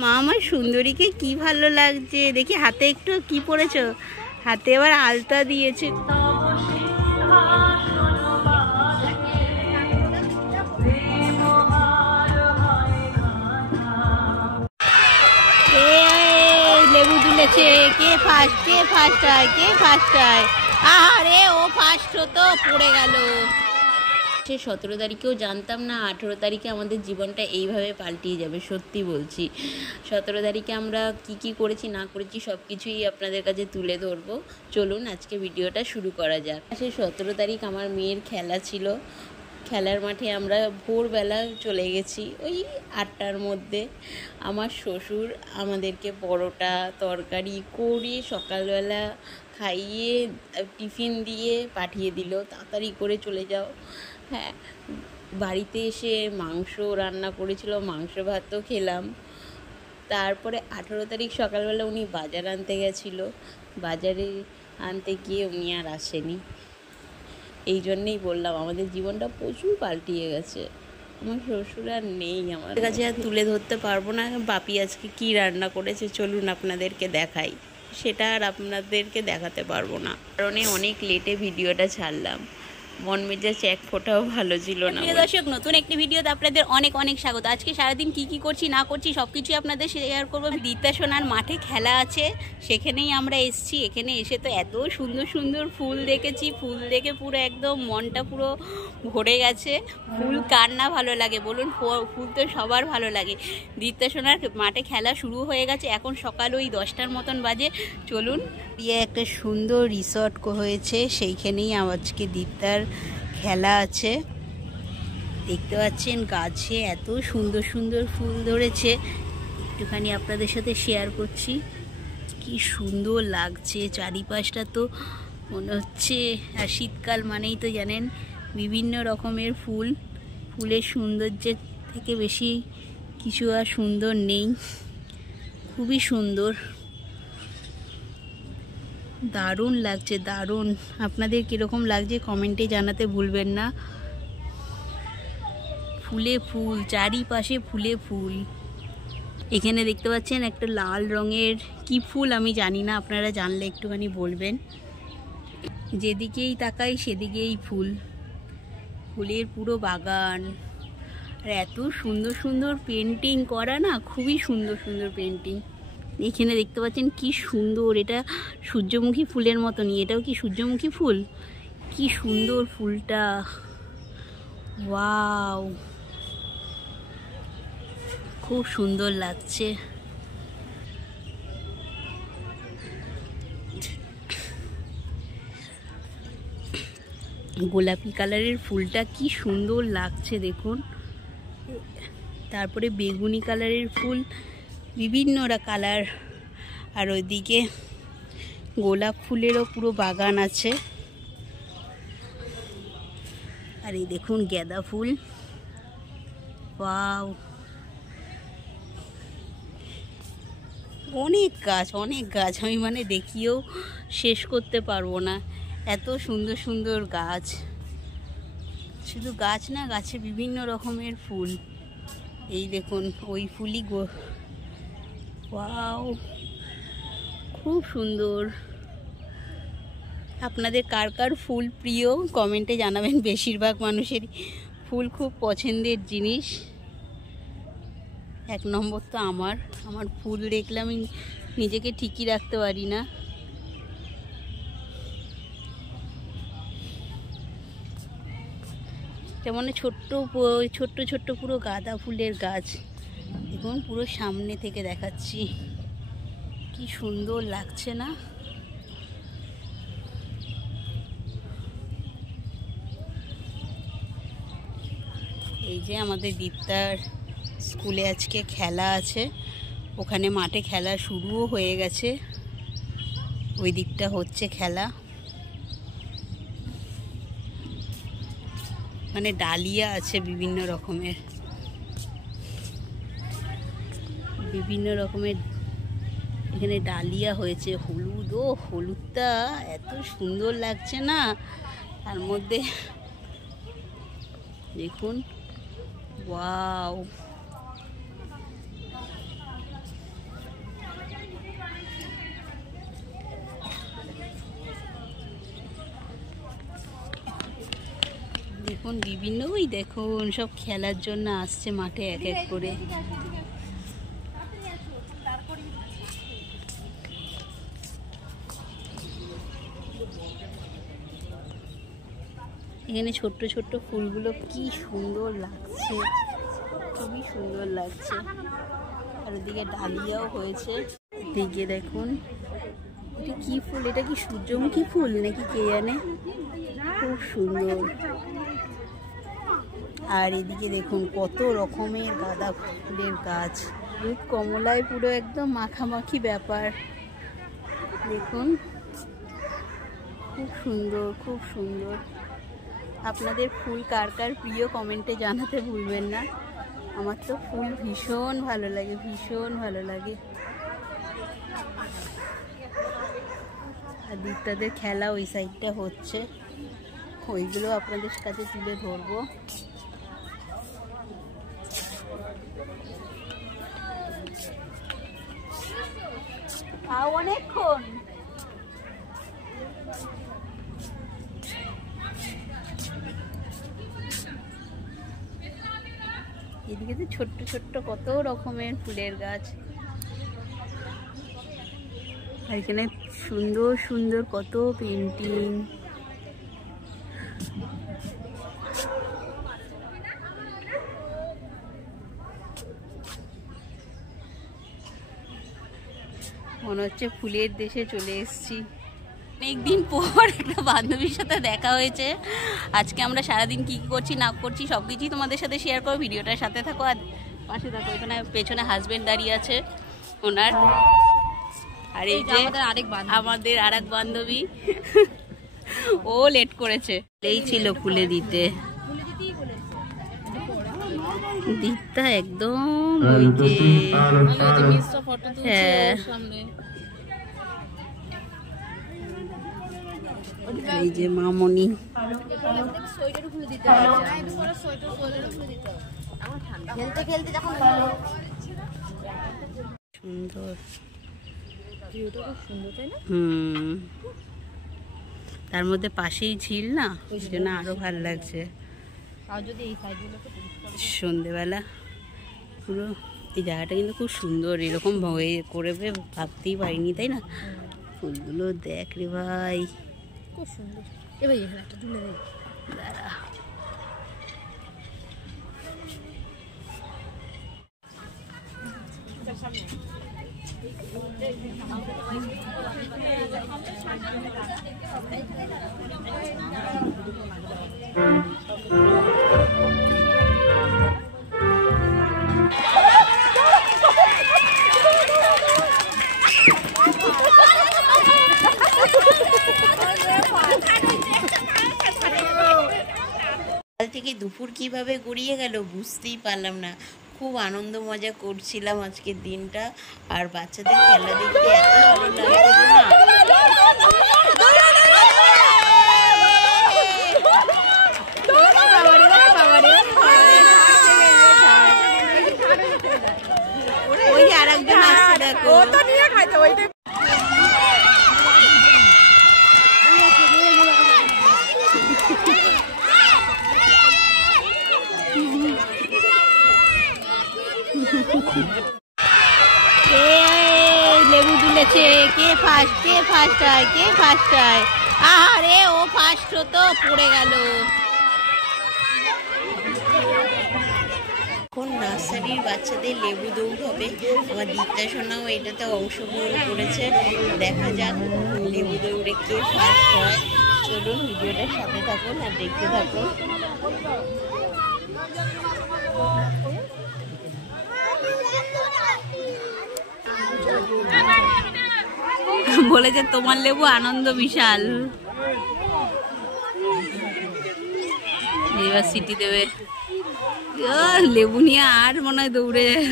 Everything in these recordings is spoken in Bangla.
মা আমার সুন্দরীকে কি ভালো লাগছে, দেখি হাতে একটু কি পরেছো, হাতে আবার আলতা দিয়েছে। লেবু তুলেছে, কে ফার্স্ট, কে ফার্স্ট হয়, কে ফার্স্ট হয়? আরে ও ফার্স্ট হতো, পড়ে গেল। 17 তারিখেও জানতাম না 18 তারিখে আমাদের জীবনটা এইভাবে পাল্টিয়ে যাবে। সত্যি বলছি, 17 তারিখে আমরা কি করেছি না করেছি সব কিছুই আপনাদের কাছে তুলে ধরবো। চলুন আজকে ভিডিওটা শুরু করা যাক। 17 তারিখ আমার মেয়ের খেলা ছিল। খেলার মাঠে আমরা ভোরবেলা চলে গেছি, ওই 8টার মধ্যে। আমার শ্বশুর আমাদেরকে পরোটা তরকারি করে সকালবেলা খাইয়ে টিফিন দিয়ে পাঠিয়ে দিল, তাড়াতাড়ি করে চলে যাও। হ্যাঁ, বাড়িতে এসে মাংস রান্না করেছিল, মাংস ভাতও খেলাম। তারপরে 18 তারিখ সকালবেলা উনি বাজার আনতে গেছিলো, বাজারে আনতে গিয়ে উনি আর আসেনি। এই জন্যেই বললাম আমাদের জীবনটা প্রচুর পাল্টিয়ে গেছে। আমার শ্বশুর আর নেই, আমার কাছে আর তুলে ধরতে পারবো না বাপি আজকে কি রান্না করেছে। চলুন আপনাদেরকে দেখাই, সেটা আর আপনাদেরকে দেখাতে পারবো না, কারণ অনেক লেটে ভিডিওটা ছাড়লাম। মন মেজাজ এক ফোঁটাও ভালো ছিল না। প্রিয় দর্শক, নতুন একটি ভিডিওতে আপনাদের অনেক অনেক স্বাগত। আজকে সারাদিন কি করছি না করছি সব কিছুই আপনাদের শেয়ার করবো। দিতা সোনার মাঠে খেলা আছে, সেখানেই আমরা এসেছি। এখানে এসে তো এত সুন্দর সুন্দর ফুল দেখেছি, ফুল দেখে পুরো একদম মনটা পুরো ভরে গেছে। ফুল কার না ভালো লাগে বলুন, ফুল তো সবার ভালো লাগে। দিতা সোনার মাঠে খেলা শুরু হয়ে গেছে, এখন সকাল ওই 10টার মতন বাজে। চলুন, একটা সুন্দর রিসর্ট হয়েছে, সেইখানেই আজকে দিতার খেলা আছে। দেখতে পাচ্ছেন গাছে এত সুন্দর সুন্দর ফুল ধরেছে, একটুখানি আপনাদের সাথে শেয়ার করছি। কি সুন্দর লাগছে চারিপাশটা, তো মনে হচ্ছে। আর শীতকাল মানেই তো জানেন বিভিন্ন রকমের ফুল, ফুলের সৌন্দর্যের থেকে বেশি কিছু আর সুন্দর নেই। খুবই সুন্দর, দারুণ লাগছে, দারুণ। আপনাদের কীরকম লাগছে কমেন্টে জানাতে ভুলবেন না। ফুলে ফুল, চারিপাশে ফুলে ফুল। এখানে দেখতে পাচ্ছেন একটা লাল রঙের কি ফুল আমি জানি না, আপনারা জানলে একটুখানি বলবেন। যেদিকেই তাকাই সেদিকেই ফুল, ফুলের পুরো বাগান। আর এত সুন্দর সুন্দর পেন্টিং করা না, খুবই সুন্দর সুন্দর পেন্টিং। এখানে দেখতে পাচ্ছেন কি সুন্দর, এটা সূর্যমুখী ফুলের মতনই, এটাও কি সূর্যমুখী ফুল? কি সুন্দর ফুলটা, ওয়াও, খুব সুন্দর লাগছে। গোলাপি কালারের ফুলটা কি সুন্দর লাগছে দেখুন। তারপরে বেগুনি কালারের ফুল, বিভিন্ন কালার। আর ওইদিকে গোলাপ ফুলেরও পুরো বাগান আছে। আর এই দেখুন গাঁদা ফুল, ওয়াও, অনেক গাছ, অনেক গাছ। আমি মানে দেখিয়েও শেষ করতে পারবো না, এত সুন্দর সুন্দর গাছ। শুধু গাছ না, গাছে বিভিন্ন রকমের ফুল। এই দেখুন ওই ফুলই ওয়াও, খুব সুন্দর। আপনাদের কার কার ফুল প্রিয় কমেন্টে জানাবেন। বেশিরভাগ মানুষেরই ফুল খুব পছন্দের জিনিস। 1 নম্বর তো আমার ফুল দেখলে আমি নিজেকে ঠিকই রাখতে পারি না। যেমন ছোট্ট ছোট্ট ছোট্ট পুরো গাঁদা ফুলের গাছ, দেখুন পুরো সামনে থেকে দেখাচ্ছি, কি সুন্দর লাগছে না? এই যে আমাদের দীপ্তার স্কুলে আজকে খেলা আছে, ওখানে মাঠে খেলা শুরুও হয়ে গেছে। ওই দিকটা হচ্ছে খেলা, মানে ডালিয়া আছে বিভিন্ন রকমের, এখানে ডালিয়া হয়েছে। হলুদ, ও হলুদটা এত সুন্দর লাগছে না, তার মধ্যে দেখুন, ওয়াও, দেখুন বিভিন্ন ওই দেখুন সব খেলার জন্য আসছে মাঠে এক এক করে। এখানে ছোট্ট ছোট্ট ফুলগুলো কি সুন্দর লাগছে, খুবই সুন্দর লাগছে। আর ওদিকে ডালিয়াও হয়েছে। এদিকে দেখুন এটা কি ফুল, এটা কি সূর্যমুখী ফুল নাকি কে জানে, খুব সুন্দর। আর এদিকে দেখুন কত রকমের গাঁদা ফুলের গাছ, দুধ কমলায় পুরো একদম মাখামাখি ব্যাপার। দেখুন খুব সুন্দর, খুব সুন্দর। আপনাদের ফুল কার কার প্রিয় কমেন্টে জানাতে ভুলবেন না। আমার তো ফুল ভীষণ ভালো লাগে, ভীষণ ভালো লাগে। আর দুধটাদের খেলা ওই সাইডটা হচ্ছে, ওইগুলো আপনাদের কাছে তুলে ধরবো। অনেকক্ষণ এদিকে তো ছোট্ট ছোট্ট কত রকমের ফুলের গাছ। আর এখানে সুন্দর সুন্দর কত পেন্টিং। মনে হচ্ছে ফুলের দেশে চলে এসেছি। অনেকদিন পর একটা বান্ধবীর সাথে দেখা হয়েছে। আজকে আমরা সারাদিন কি করছি না করছি সবকিছুই তোমাদের সাথে শেয়ার করো। ভিডিওটার সাথে থাকো আর পাশে থাকো। এখানে পেছনে হাজবেন্ড দাঁড়িয়ে আছে ওনার। আর এই যে আমাদের আরেক বান্ধবী, ও লেট করেছে, এই ছিল খুলে দিতে। দিকটা একদম ওই যে হ্যাঁ, এই যে মামনি সুন্দর। তার মধ্যে পাশেই ঝিল না, ওই জন্য আরো ভালো লাগছে। সন্ধেবেলা পুরো এই জায়গাটা কিন্তু খুব সুন্দর, এরকম করে ভাবতেই পারিনি, তাই না? ফুলগুলো দেখ রে ভাই, খুব সুন্দর। এবার এখানে একটা তুলে দেয়, দাঁড়া। কাল থেকে দুপুর কিভাবে গড়িয়ে গেল বুঝতেই পারলাম না। খুব আনন্দ মজা করছিলাম আজকের দিনটা। আর বাচ্চাদের খেলা দেখতে এত ভালো লাগছিল না। ওই যে আর একজন আসছে দেখো, লেবু তুলেছে। কে ফার্স্ট, কে ফার্স্ট হয়, কে ফার্স্ট হয়? আরে ও ফার্স্ট হতো, পড়ে গেল। এখন নার্সারির বাচ্চাদের লেবু দৌড় হবে। আমার দিকটা শোনাও এটাতে অংশগ্রহণ করেছে। দেখা যাক লেবু দৌড়ে কে ফার্স্ট হয়। চলুন ভিডিওটার সাথে থাকুন আর দেখতে থাকুন। বলেছে তোমার লেবু আনন্দ বিশাল। এবার সিটি দেবে, লেবু নিয়ে আর মনে হয় দৌড়ে যায়।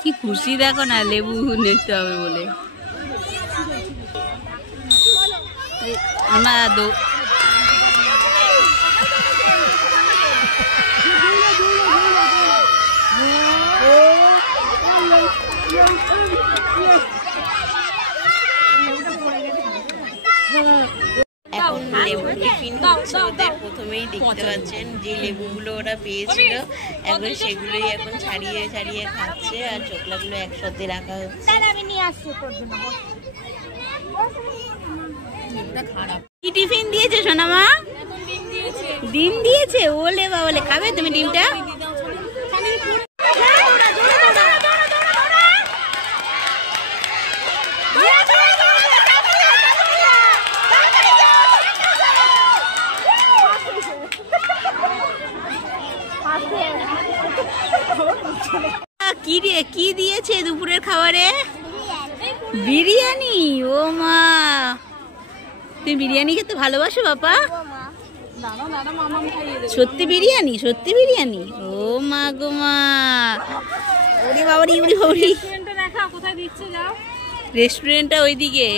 কি খুশি দেখো না, লেবু নিতে হবে বলে। আমরা প্রথমেই দেখতে পাচ্ছেন যে লেবুগুলো ওরা পেয়েছিল এখন সেগুলোই এখন ছাড়িয়ে ছাড়িয়ে খাচ্ছে আর চোকলাগুলো একসাথে রাখা হচ্ছে। কি টিফিন দিয়েছে সোনামা? ডিম দিয়েছে। ওলে বাবলে, খাবে তুমি ডিমটা? কি দিয়েছে দুপুরের খাবারে? বিরিয়ানি। ও মা, তুমি বিরিয়ানি খেতে ভালোবাসো বাবা? সত্যি বিরিয়ানি? সত্যি বিরিয়ানি? ও মা গো মা, ওরে বাবারি ওরে বাবারি। রেস্টুরেন্টটা ওইদিকে,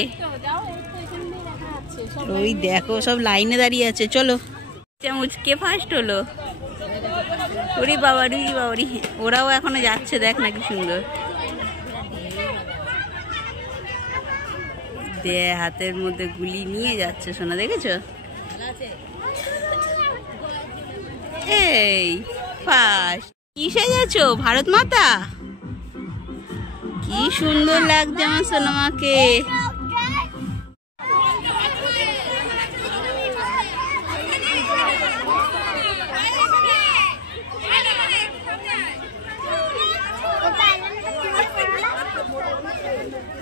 ওই দেখো সব লাইনে দাঁড়িয়ে আছে। চলো চামচ কে ফার্স্ট হলো? ওরে বাবারি বাবারি, ওরাও এখনো যাচ্ছে, দেখ না কি সুন্দর। দে হাতের মধ্যে গুলি নিয়ে যাচ্ছে সোনা, দেখেছো? এই ফার্স্ট। কি সেজেছো? ভারত মাতা? কি সুন্দর লাগছে আমার সোনামাকে।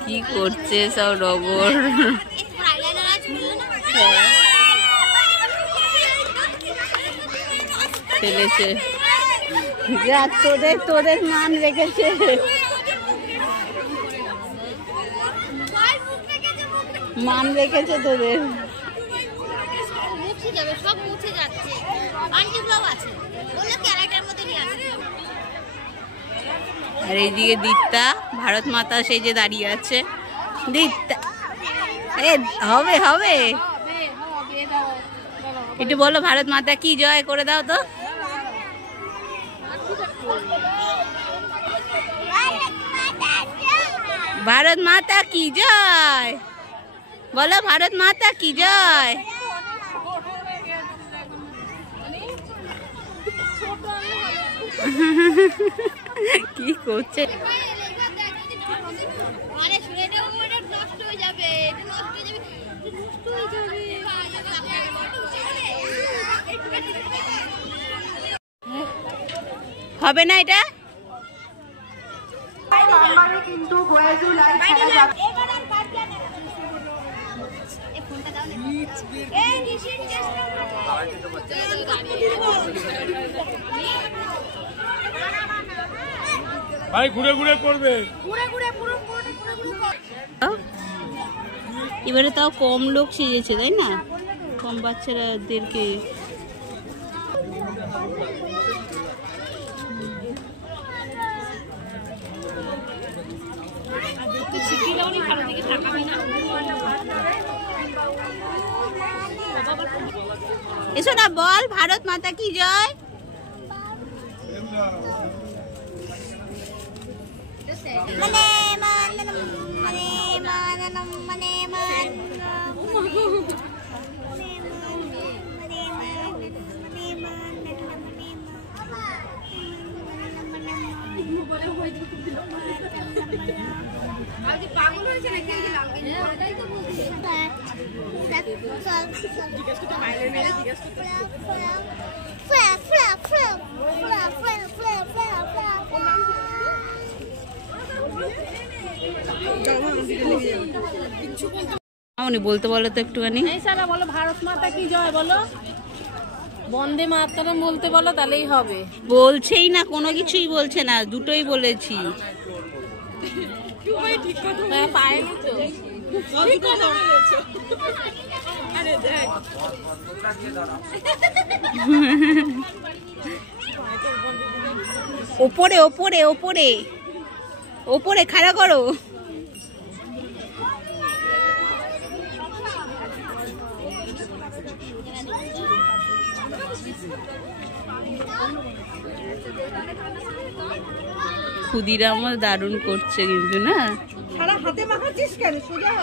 কি করছে সব রগর? ফেলেছে। তোদের তোদের মান রেখেছে। মান রেখেছে তোদের। আর এইদিকে দিত্তা ভারত মাতা সেজে দাঁড়িয়ে আছে। দিত্তা হবে হবে, একটু বলো ভারত মাতা কি জয় করে দাও তো। ভারত মাতা কি জয় বলো, ভারত মাতা কি জয়। কি করছে? হবে না এটা? কিন্তু ভাই ঘুরে ঘুরে করবে। এবারে তাও কম লোক সেজেছে তাই না? কম বাচ্চাদেরকে। এসো না, বল ভারত মাতা কি জয়। বলতে বলো তো একটুখানি। বলো ভারত মাতা কি জয় বলো, বন্দে মাতরম বলতে বলো, তাহলেই হবে। বলছেই না, কোনো কিছুই বলছে না, দুটোই বলেছি। ওপরে ওপরে ওপরে ওপরে খাড়া করো। ক্ষুদিরামও দারুণ করছে কিন্তু না। সারা হাতে মাখাচ্ছিস কেন? সোজা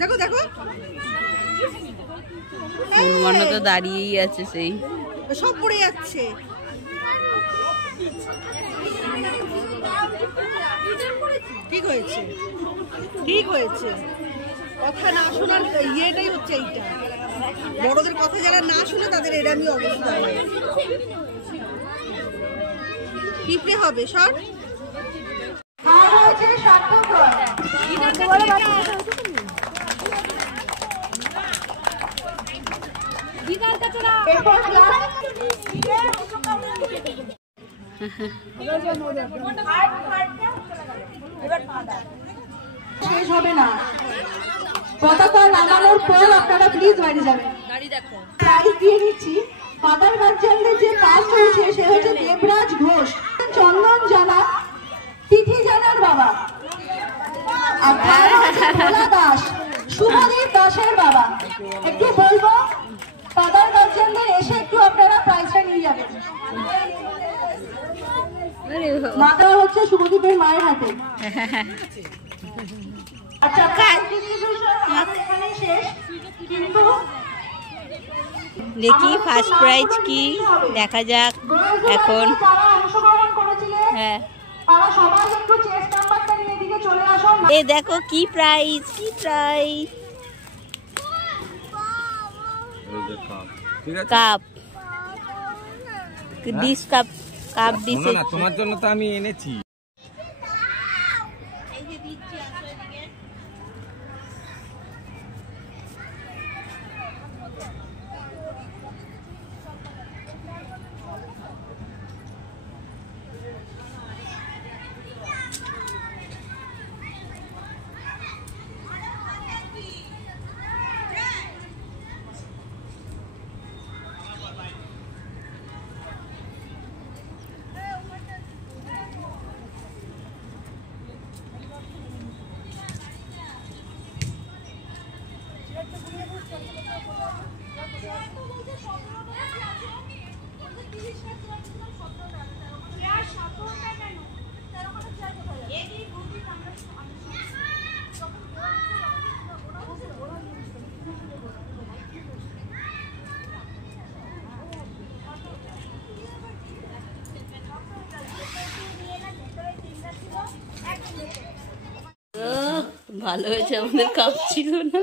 দেখো দেখো মনে তো দাঁড়িয়েই আছে সেই। সব পড়ে যাচ্ছে। ঠিক হয়েছে, ঠিক হয়েছে। কথা না শোনার ইয়েটাই হচ্ছে এইটা, বড়দের কথা যারা না শুনে তাদের এরকমই অবস্থা হয়। পিঁপড়ে হবে সব। শেষ হবে না, পতাকা নামানোর পর আপনারা প্লিজ বাইরে যাবেন। প্রাইজ দিয়ে দিচ্ছি ফাদার গার্জিয়ানদের যে ফার্স্ট হয়েছে সে হচ্ছে দেবরাজ ঘোষ, চন্দন জানা, তিথি জানার বাবা। দাস, শুভদীপ দাসের বাবা। একটু বলবো ফাদার গার্জিয়ানদের এসে একটু আপনারা প্রাইজটা নিয়ে যাবেন। মাতা হচ্ছে শুভদীপের মায়ের হাতে। আচ্ছা, এখানে শেষ, কিন্তু দেখি ফার্স্ট প্রাইজ কি দেখা যাক এখন। হ্যাঁ, এ দেখো কি প্রাইজ, কি prize, cup, dish cup, cup দিছে। তোমার জন্য তো আমি এনেছি। ভালো হয়েছে, আমাদের কাপ ছিল না।